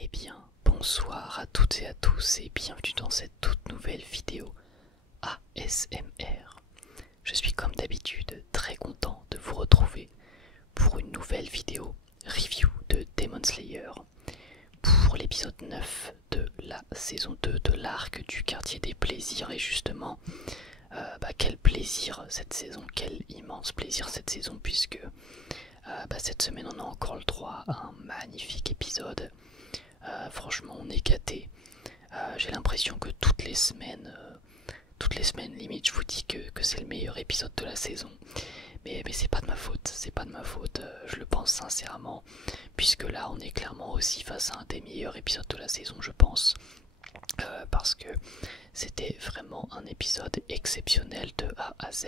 Eh bien, bonsoir à toutes et à tous et bienvenue dans cette toute nouvelle vidéo ASMR. Je suis comme d'habitude très content de vous retrouver pour une nouvelle vidéo review de Demon Slayer pour l'épisode 9 de la saison 2 de l'arc du quartier des plaisirs. Et justement, quel plaisir cette saison, quel immense plaisir cette saison, puisque cette semaine on a encore le droit à un magnifique épisode. Franchement on est gâtés. J'ai l'impression que toutes les semaines limite je vous dis que c'est le meilleur épisode de la saison. Mais c'est pas de ma faute, je le pense sincèrement, puisque là on est clairement aussi face à un des meilleurs épisodes de la saison, je pense. Parce que c'était vraiment un épisode exceptionnel de A à Z.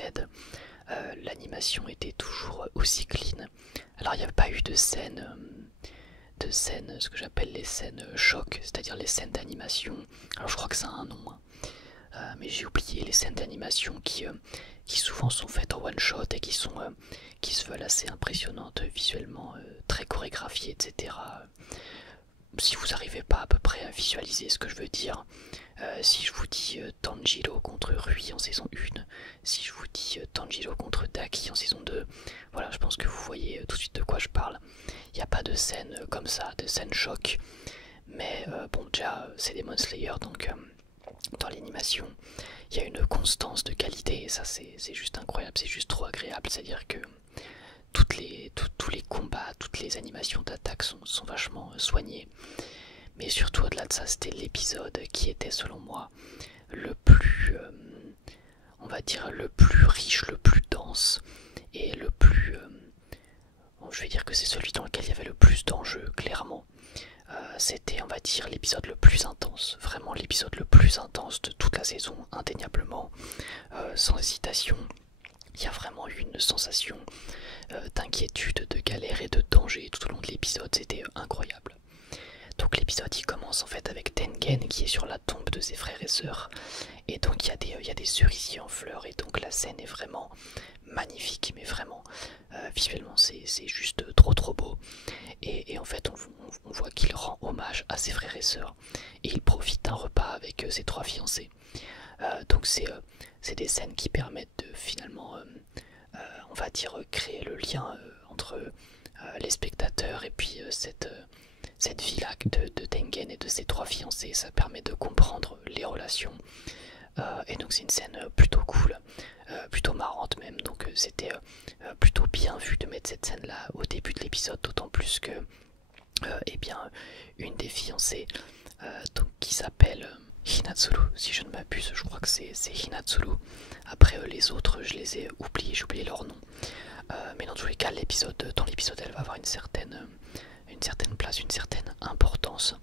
L'animation était toujours aussi clean. Alors il n'y a pas eu de scène, ce que j'appelle les scènes choc, c'est-à-dire les scènes d'animation. Alors je crois que ça a un nom, hein. Mais j'ai oublié les scènes d'animation qui souvent sont faites en one shot et qui se veulent assez impressionnantes visuellement, très chorégraphiées, etc. Si vous n'arrivez pas à peu près à visualiser ce que je veux dire, si je vous dis Tanjiro contre Rui en saison 1, si je vous dis Tanjiro contre Daki en saison 2, voilà, je pense que vous voyez tout de suite de quoi je parle. Il n'y a pas de scène comme ça, de scène choc, mais bon, déjà c'est Demon Slayer, donc dans l'animation il y a une constance de qualité et ça c'est juste incroyable, c'est juste trop agréable. C'est à dire que tous les combats, toutes les animations d'attaque sont vachement soignés, mais surtout au-delà de ça, c'était l'épisode qui était selon moi le plus, on va dire, le plus riche, le plus dense et le plus, je vais dire que c'est celui dans lequel il y avait le plus d'enjeux, clairement. C'était, on va dire, l'épisode le plus intense, vraiment l'épisode le plus intense de toute la saison, indéniablement, sans hésitation. Il y a vraiment eu une sensation d'inquiétude, de galère et de danger tout au long de l'épisode, c'était incroyable. Donc l'épisode il commence en fait avec Tengen qui est sur la tombe de ses frères et sœurs, et donc il y a des cerisiers en fleurs, et donc la scène est vraiment magnifique, mais vraiment visuellement c'est juste trop beau. Et en fait on voit qu'il rend hommage à ses frères et sœurs, et il profite d'un repas avec ses trois fiancés. Donc c'est des scènes qui permettent de finalement, on va dire, créer le lien entre les spectateurs et puis cette vie-là de Tengen et de ses trois fiancés. Ça permet de comprendre les relations. Et donc c'est une scène plutôt cool, plutôt marrante même. Donc c'était plutôt bien vu de mettre cette scène-là au début de l'épisode, d'autant plus que eh bien, une des fiancées donc, qui s'appelle Hinatsuru, si je ne m'abuse, je crois que c'est Hinatsuru. Après les autres, je les ai oubliés, j'ai oublié leur nom. Mais dans tous les cas, dans l'épisode, elle va avoir une certaine place, une certaine importance,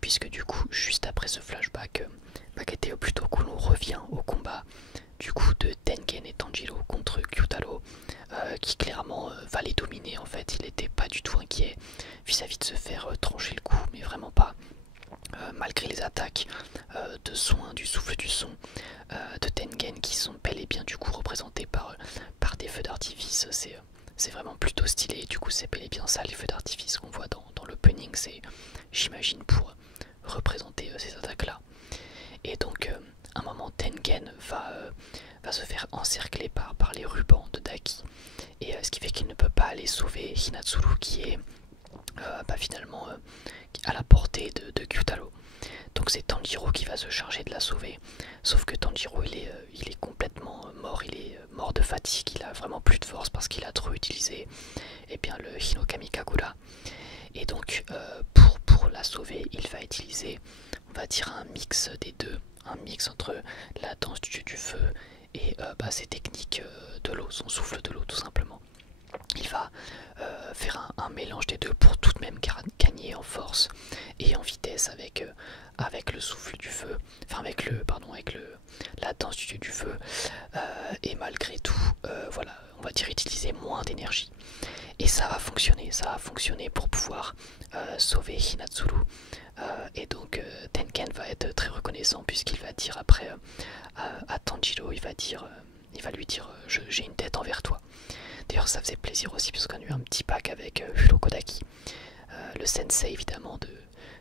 puisque du coup, juste après ce flashback, qui était plutôt cool, on revient au combat du coup de Tengen et Tanjiro contre Gyutaro, qui clairement va les dominer. En fait, il n'était pas du tout inquiet vis-à-vis de se faire trancher le cou, mais vraiment pas. Malgré les attaques de soin, du souffle du son de Tengen, qui sont bel et bien du coup représentés par des feux d'artifice, c'est vraiment plutôt stylé. Du coup c'est bel et bien ça, les feux d'artifice qu'on voit dans l'opening, c'est, j'imagine, pour représenter ces attaques là. Et donc à un moment Tengen va se faire encercler par les rubans de Daki, et ce qui fait qu'il ne peut pas aller sauver Hinatsuru, qui est finalement à la portée de Gyutaro. Donc c'est Tanjiro qui va se charger de la sauver, sauf que Tanjiro il est complètement mort, il est mort de fatigue, il a vraiment plus de force parce qu'il a trop utilisé le Hinokami Kagura. Et donc pour la sauver, il va utiliser, on va dire, un mix des deux, un mix entre la danse du dieu du feu et ses techniques de l'eau, son souffle de l'eau tout simplement. Il va faire un mélange des deux pour tout de même gagner en force et en vitesse avec le souffle du feu, enfin avec la danse du dieu du feu, et malgré tout, voilà, on va dire utiliser moins d'énergie. Et ça va fonctionner pour pouvoir sauver Hinatsuru. Et donc Tengen va être très reconnaissant, puisqu'il va dire après à Tanjiro, il va lui dire j'ai une tête envers toi. D'ailleurs ça faisait plaisir aussi, puisqu'on a eu un petit pack avec Furokodaki, le sensei évidemment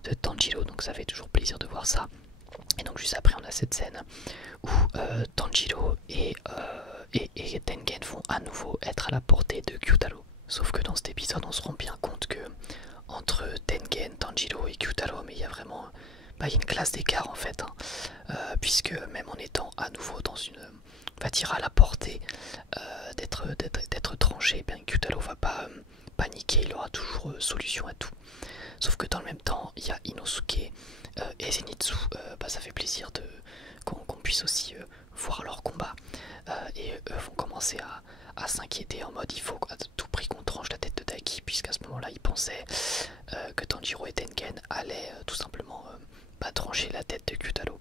de Tanjiro, donc ça fait toujours plaisir de voir ça. Et donc juste après on a cette scène où Tanjiro et Tengen vont à nouveau être à la portée de Gyutaro. Sauf que dans cet épisode on se rend bien compte que entre Tengen, Tanjiro et Gyutaro, mais il y a vraiment il y a une classe d'écart en fait, hein. Puisque même en étant à nouveau dans une, on va dire à la portée d'être tranché, bien Gyutaro va pas paniquer, il aura toujours solution à tout. Sauf que dans le même temps, il y a Inosuke et Zenitsu, ça fait plaisir qu'on puisse aussi voir leur combat. Et eux vont commencer à s'inquiéter en mode il faut à tout prix qu'on tranche la tête de Daki, puisqu'à ce moment-là ils pensaient que Tanjiro et Tengen allaient tout simplement trancher la tête de Gyutaro.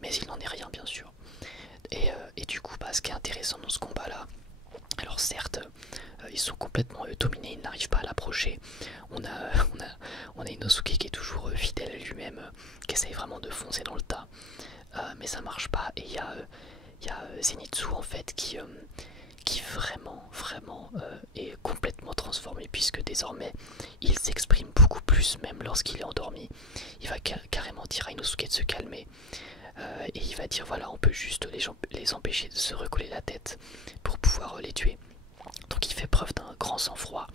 Mais il n'en est rien bien sûr. Et du coup, ce qui est intéressant dans ce combat-là, alors certes, ils sont complètement dominés, ils n'arrivent pas à l'approcher. On a Inosuke qui est toujours fidèle à lui-même, qui essaye vraiment de foncer dans le tas, mais ça marche pas. Et il y a Zenitsu en fait qui vraiment est complètement transformé, puisque désormais il s'exprime beaucoup plus, même lorsqu'il est endormi. Il va carrément dire à Inosuke de se calmer. Et il va dire voilà, on peut juste les empêcher de se recoller la tête pour pouvoir les tuer. Donc il fait preuve d'un grand sang-froid.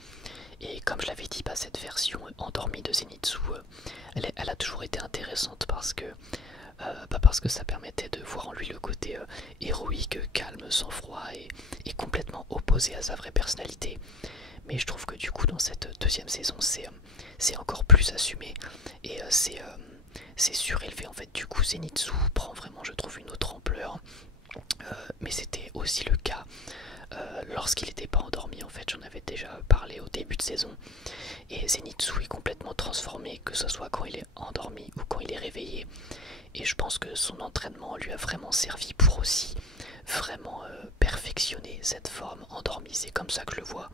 Et comme je l'avais dit, cette version endormie de Zenitsu, elle a toujours été intéressante parce que ça permettait de voir en lui le côté héroïque, calme, sang-froid et complètement opposé à sa vraie personnalité. Mais je trouve que du coup dans cette deuxième saison c'est encore plus assumé et c'est surélevé en fait. Du coup Zenitsu prend vraiment, je trouve, une autre ampleur, mais c'était aussi le cas lorsqu'il n'était pas endormi. En fait, j'en avais déjà parlé au début de saison, et Zenitsu est complètement transformé, que ce soit quand il est endormi ou quand il est réveillé. Et je pense que son entraînement lui a vraiment servi pour aussi vraiment perfectionner cette forme endormie. C'est comme ça que je le vois.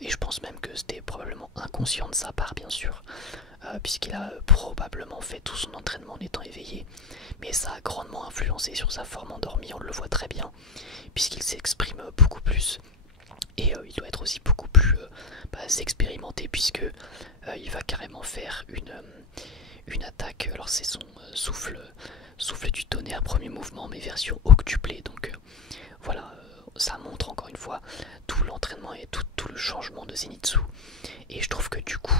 Et je pense même que c'était probablement inconscient de sa part, bien sûr, puisqu'il a probablement fait tout son entraînement en étant éveillé. Mais ça a grandement influencé sur sa forme endormie, on le voit très bien, puisqu'il s'exprime beaucoup plus. Et il doit être aussi beaucoup plus expérimenté, puisque il va carrément faire une attaque. Alors c'est son souffle du tonnerre, premier mouvement, mais version octuplée. Donc voilà, ça montre encore une fois tout l'entraînement et tout le changement de Zenitsu. Et je trouve que du coup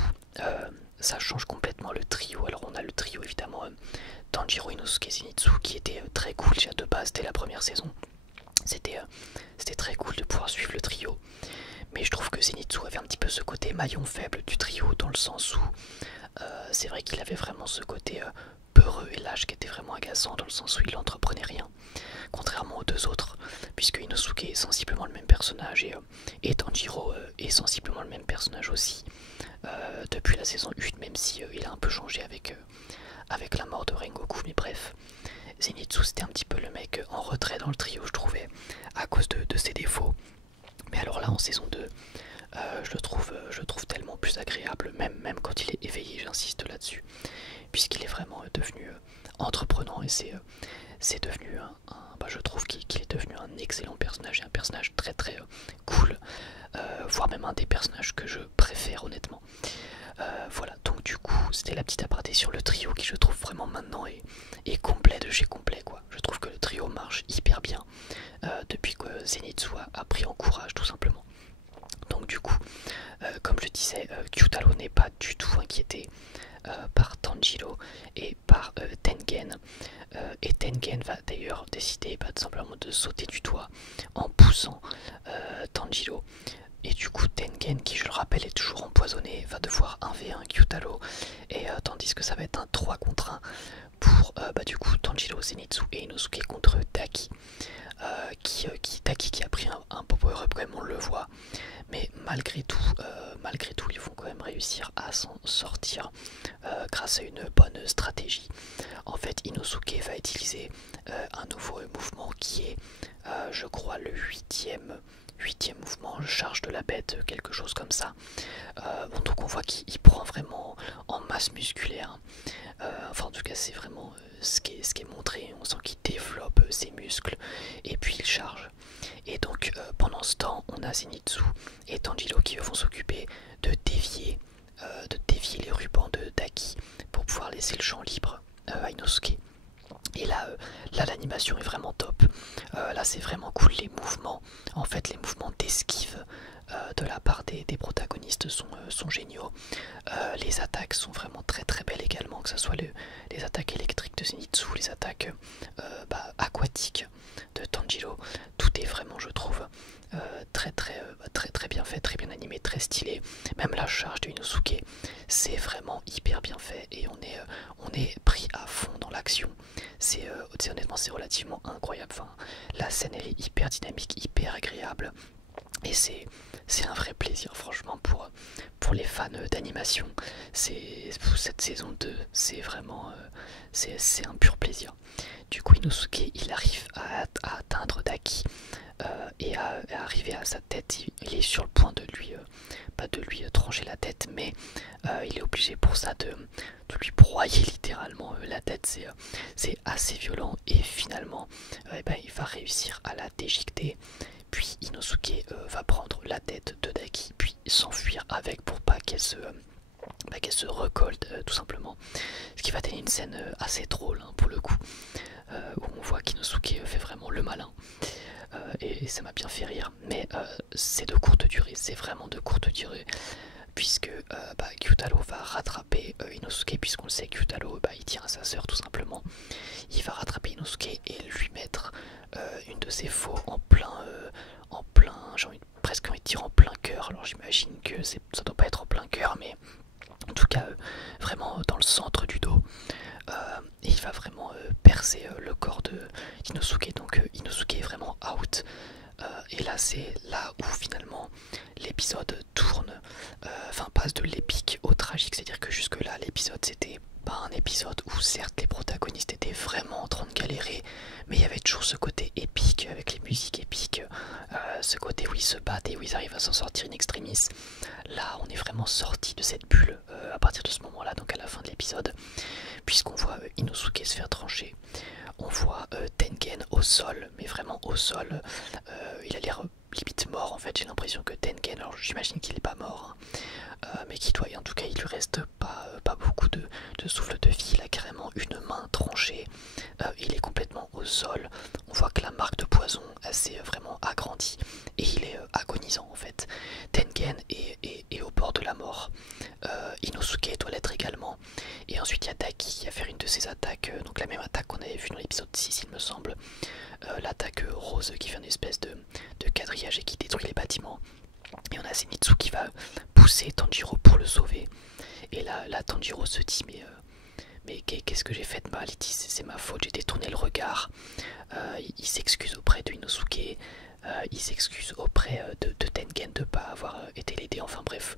ça change complètement le trio. Alors on a le trio évidemment Tanjiro, Inosuke, Zenitsu, qui était très cool déjà de base dès la première saison. C'était très cool de pouvoir suivre le trio. Mais je trouve que Zenitsu avait un petit peu ce côté maillon faible du trio, dans le sens où c'est vrai qu'il avait vraiment ce côté peureux et lâche qui était vraiment agaçant, dans le sens où il n'entreprenait rien, contrairement aux deux autres, puisque Inosuke est sensiblement le même personnage et Tanjiro est sensiblement le même personnage aussi depuis la saison 1, même si il a un peu changé avec la mort de Rengoku. Mais bref, Zenitsu c'était un petit peu le mec en retrait dans le trio, je trouvais, à cause de ses défauts. Mais alors là en saison 2, je le trouve tellement plus agréable, même quand il est éveillé, j'insiste là-dessus, puisqu'il est vraiment devenu entreprenant, et c'est devenu je trouve qu'il est devenu un excellent personnage, et un personnage très très cool, voire même un des personnages que je préfère honnêtement. Voilà, donc du coup c'était la petite aparté sur le trio, qui je trouve vraiment maintenant est complet de chez complet, quoi. Je trouve que le trio marche hyper bien depuis que Zenitsu a pris en courage, tout simplement. Donc du coup, comme je disais, Gyutaro n'est pas du tout inquiété par Tanjiro et par Tengen. Et Tengen va d'ailleurs décider tout simplement de sauter du toit en poussant Tanjiro. Et du coup Tengen, qui je le rappelle est toujours empoisonné, va devoir 1v1 Gyutaro, et tandis que ça va être un 3 contre 1 pour du coup Tanjiro, Zenitsu et Inosuke contre Daki. Daki qui a pris un power-up quand même, on le voit, mais malgré tout ils vont quand même réussir à s'en sortir grâce à une bonne stratégie. En fait, Inosuke va utiliser un nouveau mouvement qui est je crois le huitième mouvement, charge de la bête, quelque chose comme ça. Donc on voit qu'il prend vraiment en masse musculaire, enfin en tout cas c'est vraiment ce qui est montré. On sent qu'il développe ses muscles et puis il charge. Et donc pendant ce temps, on a Zenitsu et Tanjiro qui vont s'occuper de dévier les rubans de Daki laisser le champ libre à Inosuke. Et là, l'animation est vraiment top. Là c'est vraiment cool, les mouvements, en fait les mouvements d'esquive de la part des protagonistes sont géniaux. Les attaques sont vraiment très très belles également, que ce soit les attaques électriques de Zenitsu, les attaques aquatiques de Tanjiro. Tout est vraiment, je trouve, très bien fait, très bien animé, très stylé. Même la charge de Inosuke, c'est vraiment hyper bien fait et on est pris à fond dans l'action. Honnêtement c'est relativement incroyable. Enfin, la scène elle est hyper dynamique, hyper agréable. Et c'est un vrai plaisir franchement pour les fans d'animation. Cette saison 2, c'est vraiment c'est un pur plaisir. Du coup Inosuke il arrive à atteindre Daki et à arriver à sa tête. Il est sur le point de lui pas de lui trancher la tête, mais il est obligé pour ça de lui broyer littéralement la tête. C'est assez violent et finalement il va réussir à la déchiqueter. Puis Inosuke va prendre la tête de Daki puis s'enfuir avec pour pas qu'elle se recolle tout simplement. Ce qui va donner une scène assez drôle hein, pour le coup, où on voit qu'Inosuke fait vraiment le malin. Et ça m'a bien fait rire, mais c'est de courte durée, c'est vraiment de courte durée, puisque Gyutaro va rattraper Inosuke, puisqu'on le sait, Gyutaro il tient à sa sœur tout simplement. Il va rattraper Inosuke et lui mettre une de ses faux en plein, j'ai presque envie de dire en plein cœur. Alors j'imagine que ça doit pas être en plein cœur, mais en tout cas vraiment dans le centre du dos. Et il va vraiment percer le corps d'Inosuke, donc Inosuke est vraiment out. Et là c'est là où finalement l'épisode tourne, passe de l'épique au tragique. C'est à dire que jusque là l'épisode c'était un épisode où certes les protagonistes étaient vraiment en train de galérer, mais il y avait toujours ce côté épique avec les musiques épiques, ce côté où ils se battent et où ils arrivent à s'en sortir in extremis. Là on est vraiment sorti de cette bulle à partir de ce moment là, donc à la fin de l'épisode, puisqu'on voit Inosuke se faire trancher. On voit Tengen au sol, mais vraiment au sol. Il a l'air limite mort en fait. J'ai l'impression que Tengen, alors j'imagine qu'il n'est pas mort, hein, mais qu'il doit, en tout cas il lui reste pas beaucoup de souffle de vie. Il a carrément une main tranchée. Il est complètement au sol. On voit que la marque de poison s'est vraiment agrandie et il est agonisant en fait. Tengen est au bord de la mort. Inosuke doit l'être également. Et ensuite il y a Daki qui va faire une de ses attaques, donc la même attaque qu'on avait vue dans l'épisode 6 il me semble. L'attaque rose qui fait une espèce de quadrillage et qui détruit les bâtiments. Et on a Zenitsu qui va pousser Tanjiro pour le sauver. Et là Tanjiro se dit mais qu'est-ce que j'ai fait de mal? Il dit c'est ma faute, j'ai détourné le regard. Il s'excuse auprès de Inosuke. Il s'excuse auprès de Tengen de ne pas avoir été l'aider. Enfin bref,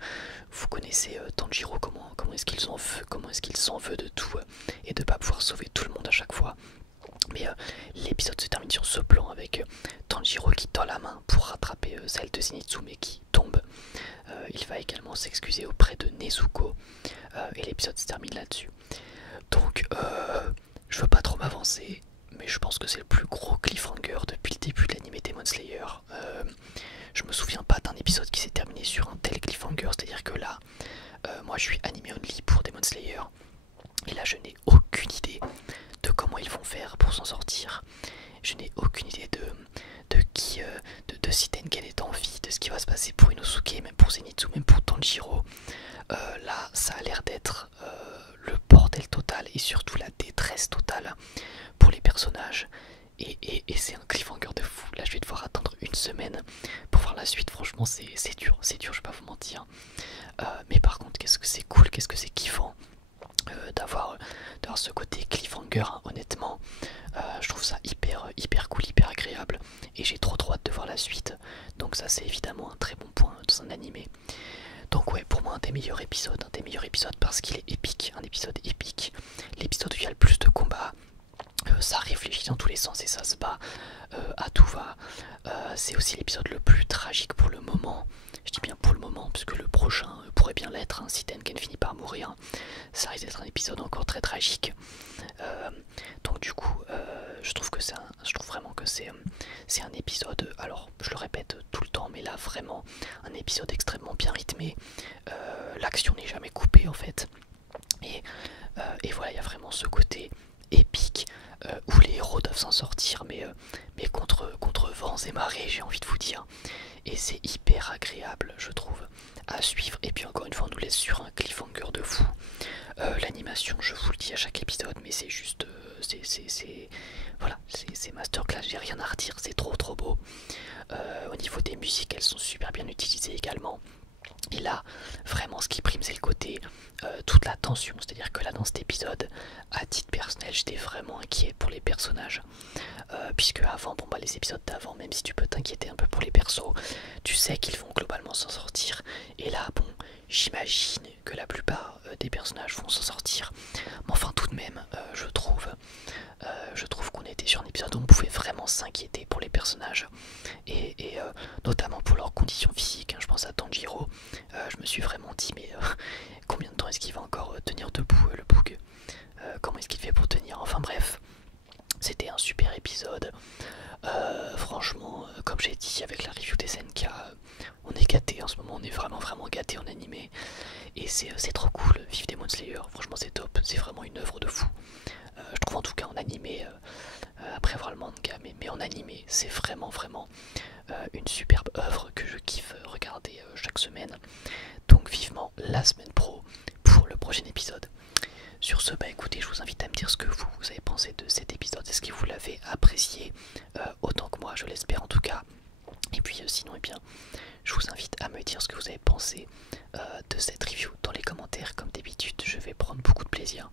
vous connaissez Tanjiro, comment est-ce qu'il s'en veut de tout et de ne pas pouvoir sauver tout le monde à chaque fois. Mais l'épisode se termine sur ce plan avec Tanjiro qui tend la main pour rattraper celle de Zenitsu mais qui tombe. Il va également s'excuser auprès de Nezuko et l'épisode se termine là-dessus. Donc je veux pas trop m'avancer, mais je pense que c'est le plus gros cliffhanger depuis le début de l'anime Demon Slayer. Je me souviens pas d'un épisode qui s'est terminé sur un tel cliffhanger, c'est-à-dire que là, moi je suis anime only pour Demon Slayer, et là je n'ai aucune idée de comment ils vont faire pour s'en sortir. Je n'ai aucune idée de si Tengen est en vie, de ce qui va se passer pour Inosuke, même pour Zenitsu, même pour Tanjiro. Là ça a l'air d'être le bordel total et surtout la détresse totale pour les personnages. Et c'est un cliffhanger de fou. Là je vais devoir attendre une semaine pour voir la suite. Franchement c'est dur, je vais pas vous mentir. Mais par contre qu'est-ce que c'est cool, qu'est-ce que c'est kiffant d'avoir ce côté cliffhanger, hein. Honnêtement je trouve ça hyper cool, hyper agréable, et j'ai trop hâte de voir la suite. Donc ça c'est évidemment un très bon point dans un animé. Donc ouais, pour moi un des meilleurs épisodes parce qu'il est épique, un épisode épique, l'épisode où il y a le plus de combats. Ça réfléchit dans tous les sens et ça se bat à tout va. C'est aussi l'épisode le plus tragique pour le moment. Je dis bien pour le moment, puisque le prochain pourrait bien l'être, hein, si Tengen finit par mourir. Ça risque d'être un épisode encore très tragique. Donc du coup, je trouve vraiment que c'est un épisode, alors je le répète tout le temps, mais là vraiment un épisode extrêmement bien rythmé. L'action n'est jamais coupée en fait. Et Et voilà, il y a vraiment ce côté épique où les héros doivent s'en sortir, mais contre vents et marées, j'ai envie de vous dire. Et c'est hyper agréable, je trouve, à suivre. Et puis encore une fois, on nous laisse sur un cliffhanger de fou. L'animation, je vous le dis à chaque épisode, mais c'est juste, voilà, c'est masterclass. J'ai rien à redire, c'est trop beau. Au niveau des musiques, elles sont super bien utilisées également. Et là, vraiment, ce qui prime, c'est le côté, toute la tension. C'est-à-dire que là, dans cet épisode, à titre personnel, j'étais vraiment inquiet pour les personnages. Puisque avant, bon bah les épisodes d'avant, même si tu peux t'inquiéter un peu pour les persos, tu sais qu'ils vont globalement s'en sortir. Et là, bon, j'imagine que la plupart des personnages vont s'en sortir. Mais enfin, tout de même, je trouve qu'on était sur un épisode où on pouvait vraiment s'inquiéter pour les personnages. Et notamment pour leurs conditions physiques, hein. Je pense à Tanjiro. Je me suis vraiment dit, mais combien de temps est-ce qu'il va encore tenir debout, le bug? Comment est-ce qu'il fait pour tenir? Enfin bref. C'était un super épisode. Franchement, comme j'ai dit avec la review des SNK, on est gâté en ce moment, on est vraiment gâté en animé. Et c'est trop cool, Vive Demon Slayer, franchement c'est top, c'est vraiment une œuvre de fou. Je trouve en tout cas en animé, après avoir le manga, mais en animé, c'est vraiment une superbe œuvre que je kiffe regarder chaque semaine. Donc vivement la semaine pro pour le prochain épisode. Sur ce, bah écoutez, je vous invite à me dire ce que vous avez pensé de cet épisode. Est-ce que vous l'avez apprécié autant que moi, je l'espère en tout cas. Et puis sinon, eh bien, je vous invite à me dire ce que vous avez pensé de cette review dans les commentaires. Comme d'habitude, je vais prendre beaucoup de plaisir